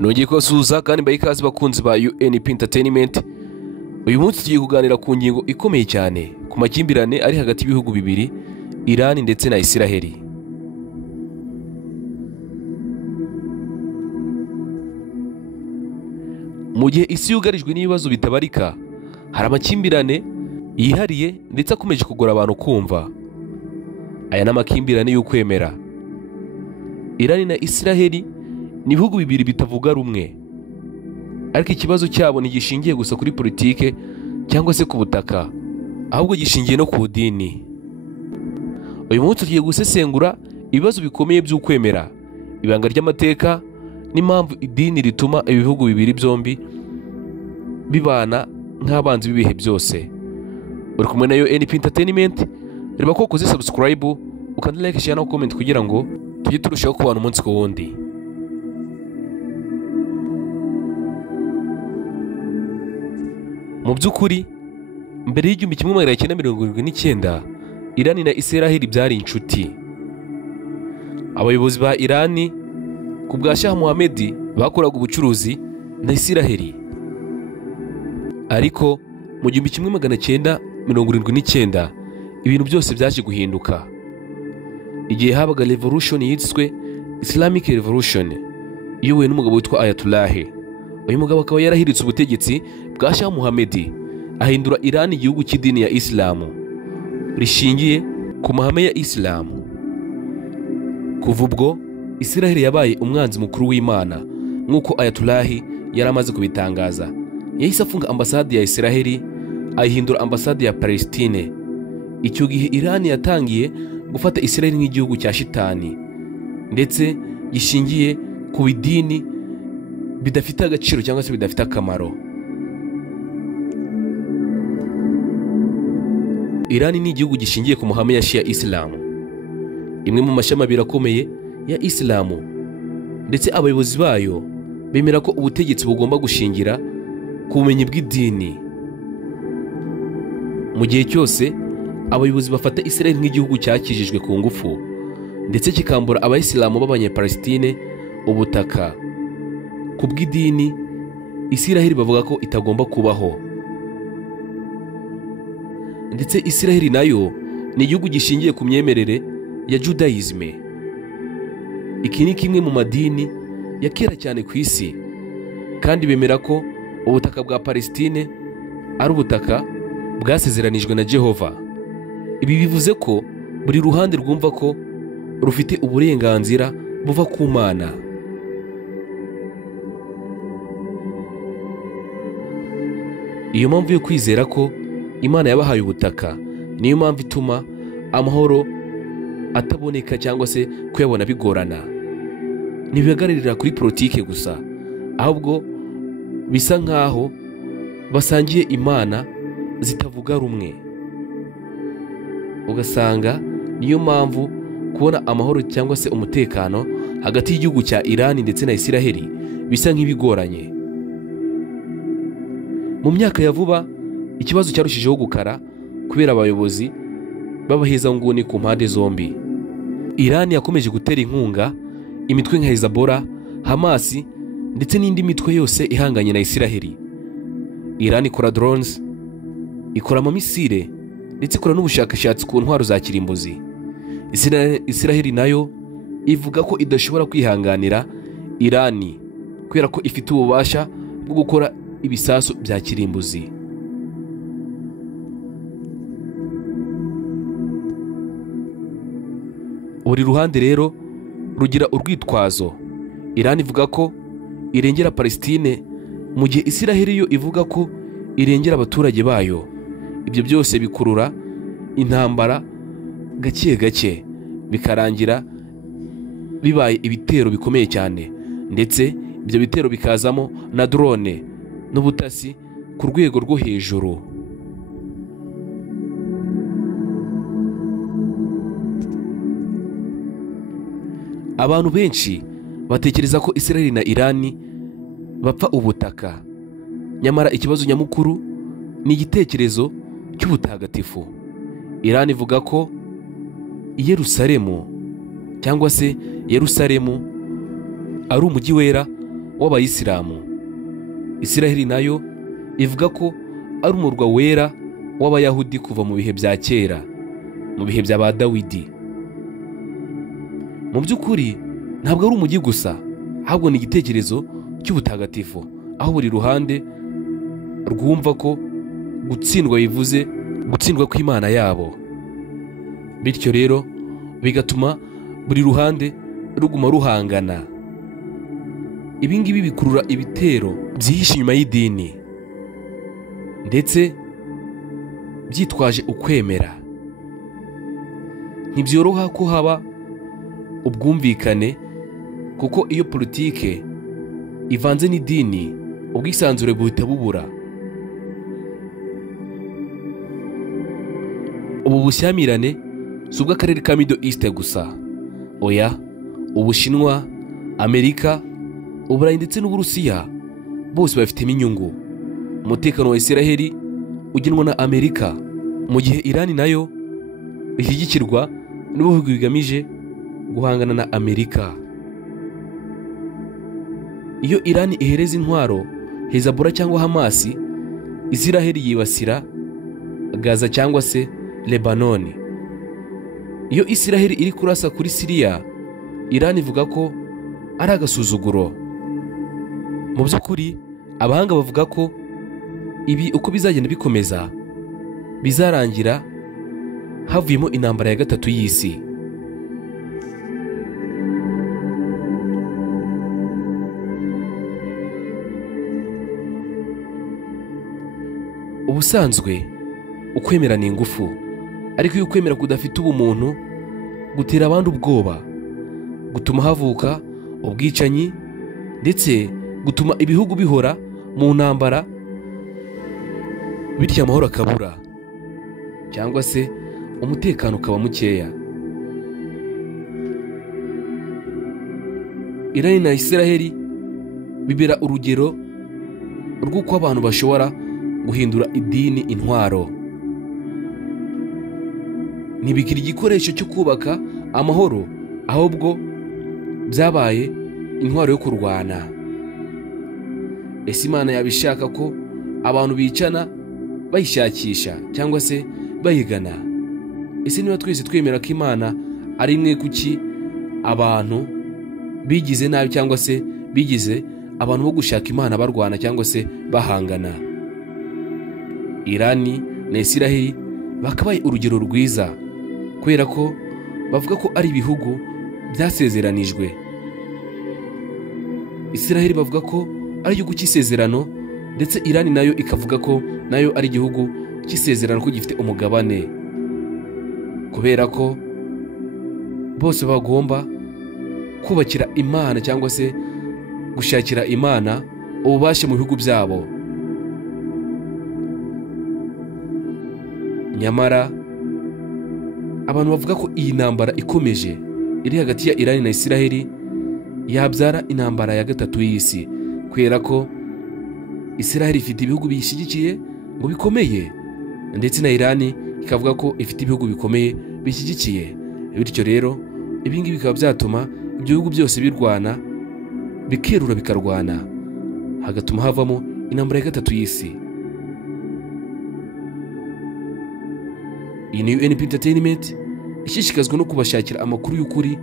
nongeye kubasuhuza kandi mbaye ikaze bakunzi ba UNP Entertainment. Uyu munsi tugiye kuganira ku ngingo ikomeye cyane ku makimbirane ari hagati y'ibihugu bibiri, Iran ndetse na Israel. Mu gihe isi yugarijwe n'ibibazo bitabarika, hari amakimbirane yihariye ndetse akomeje kugora abantu kumva. Aya n'amakimbirane y'ukwemera. Iran na Israel ni ibihugu bibiri bitavuga rumwe, ariko ikibazo cyabo ntigishingiye gusa kuri politike cyangwa se ku butaka, ahubwo gishingiye no ku dini. Uyu munsi tugiye gusesengura ibibazo bikomeye by'ukwemera, ibanga ry'amateka n'impamvu idini rituma ibihugu bibiri byombi bibana nk'abanzi b'ibihe byose. Uri kumwe na UNP Entertainment, reba ko ukoze subscribe, ukanda like, share na comment kugira ngo tujye turushaho kubana umunsi ku wundi. Mu by'ukuri mbere y'igihumbi kimwe magana cyenda mirongo irindwi n'icyenda, Iran na Israel byari inshuti. Abayobozi ba Iran ku bwa Shah Mohammed bakoraga ubucuruzi na Israel, ariko mu gihumbi kimwe magana cyenda mirongo irindwi n'icyenda ibintu byose byaje guhinduka igihe habaga revolution yiswe Islamic Revolution iyobowe n'umugabo witwa Ayatollah. Uyu mugabo akaba yarahiritse ubutegetsi bwa Shah Mohammed, ahindura Iran igihugu cy'idini ya Islam rishingiye ku mahame ya Islam. Kuva ubwo Israel yabaye umwanzi mukuru w'Imana nk'uko Ayatollah yari amaze kubitangaza. Yahise afunga ambasade ya Israel ayihindura ambasade ya Palestine. Icyo gihe Iran yatangiye gufata Israel nk'igihugu cya shitani ndetse gishingiye ku bidini bidafite agaciro cyangwa se bidafite akamaro. Iran ni igihugu gishingiye ku mahame ya Shia Islam, imwe mu mashami abiri akomeye ya Islam, ndetse abayobozi bayo bemera ko ubutegetsi bugomba gushingira ku bumenyi bw'idini. Mu gihe cyose abayobozi bafata Israel nk'igihugu cyakijijwe ku ngufu ndetse kikambura abayisilamu b'abanyapalestine ubutaka ku bw'idini, Israel bavuga ko itagomba kubaho. Ndetse Israel nayo ni igihugu gishingiye ku myemerere ya Judaism. Iki ni kimwe mu madini ya kera cyane ku isi, kandi bemera ko ubutaka bwa Palestine ari ubutaka bwasezeranijwe na Jehova. Ibi bivuze ko buri ruhande rwumva ko rufite uburenganzira buva ku Mana. Iyo mpamvu yo kwizera ko Imana yabahaye ubutaka niyo mpamvu ituma amahoro ataboneka cyangwa se kuyabona bigorana. Ntibihagararira kuri politike gusa, ahubwo bisa nk'aho basangiye Imana zitavuga rumwe. Ugasanga niyo mpamvu kubona amahoro cyangwa se umutekano hagati y'igihugu cya Iran ndetse na Israel bisa nk'ibigoranye. Mu myaka ya vuba ikibazo cyarushijeho gukara kubera abayobozi b'abahezanguni ku mpande zombi. Iran yakomeje gutera inkunga imitwe nka Hezbollah, Hamas ndetse n'indi mitwe yose ihanganye na Israel. Iran ikora drones, ikora amamisire ndetse ikora n'ubushakashatsi ku ntwaro za kirimbuzi. Israel nayo ivuga ko idashobora kwihanganira Iran kubera ko ifite ububasha bwo gukora ibisasu bya kirimbuzi. Buri ruhande rero rugira urwitwazo. Iran ivuga ko irengera Palestine, mu gihe Israel yo ivuga ko irengera abaturage bayo. Ibyo byose bikurura intambara gake gake, bikarangira bibaye ibitero bikomeye cyane, ndetse ibyo bitero bikazamo na drone n'ubutasi ku rwego rwo hejuru. Abantu benshi batekereza ko Israel na Iran bapfa ubutaka, nyamara ikibazo nyamukuru ni igitekerezo cy'ubutagatifu. Iran ivuga ko Yerusalemu cyangwa se Yerusalemu ari umujyi wera w'abayisilamu. Isiraheli nayo ivuga ko ari umurwa wera w'abayahudi kuva mu bihe bya kera, mu bihe bya ba Dawidi. Mu by'ukuri ntabwo ari umujyi gusa, ahubwo ni igitekerezo cy'ubutagatifu, aho buri ruhande rwumva ko gutsindwa bivuze gutsindwa kw'Imana yabo. Bityo rero bigatuma buri ruhande ruguma ruhangana. Ibi ngibi bikurura ibitero byihishe inyuma y'idini ndetse byitwaje ukwemera. Ntibyoroha ko haba ubwumvikane, kuko iyo politike ivanze n'idini ubwisanzure buhita bubura. Ubu bushyamirane si ubw'akarere ka Middle East gusa, oya, Ubushinwa, Amerika, Uburayi ndetse n'Uburusiya bose bafitemo inyungu. Umutekano wa Isiraheli ugenwa na Amerika, mu gihe Irani nayo ishyigikirwa n'ibihugu bigamije guhangana na Amerika. Iyo Irani ihereza intwaro Hezbollah cyangwa Hamas, Isiraheli yibasira Gaza cyangwa se Lebanon. Iyo Isiraheli iri kurasa kuri Siriya, Irani ivuga ko ari agasuzuguro. Mu by'ukuri abahanga bavuga ko ibi uko bizagenda bikomeza bizarangira havuyemo intambara ya gatatu y'isi. Ubusanzwe ukwemera ni ingufu, ariko iyo ukwemera kudafite ubumuntu gutera abandi ubwoba, gutuma havuka ubwicanyi ndetse gutuma ibihugu bihora mu ntambara, bityo amahoro akabura cyangwa se umutekano ukaba mukeya. Irani na Isiraheli bibera urugero rw'uko abantu bashobora guhindura idini intwaro. Ntibikiri igikoresho cyo kubaka amahoro, ahubwo byabaye intwaro yo kurwana. Ese Imana yabishaka ko abantu bicana bayishakisha cyangwa se bayigana? Ese niba twese twemera ko Imana ari imwe, kuki abantu bigize nabi cyangwa se bigize abantu bo gushaka Imana barwana cyangwa se bahangana? Irani na Isiraheli bakabaye urugero rwiza, kubera ko bavuga ko ari ibihugu byasezeranijwe. Isiraheli bavuga ko ari igihugu cy'isezerano, ndetse Irani nayo ikavuga ko nayo ari igihugu cy'isezerano, ko gifite umugabane, kubera ko bose bagomba kubakira Imana cyangwa se gushakira Imana ububasha mu bihugu byabo. Nyamara abantu bavuga ko iyi ntambara ikomeje iri hagati ya Irani na Isiraheli yabyara intambara ya gatatu y'isi, kubera ko Isiraheli ifite ibihugu biyishyigikiye ngo bikomeye, ndetse na Irani ikavuga ko ifite ibihugu bikomeye bishyigikiye. Bityo rero ibi ngibi bikaba byatuma ibyo bihugu byose birwana, bikerura bikarwana, hagatuma havamo intambara ya gatatu y'isi. Iyi ni UNP Entertainment ishishikazwa no kubashakira amakuru y'ukuri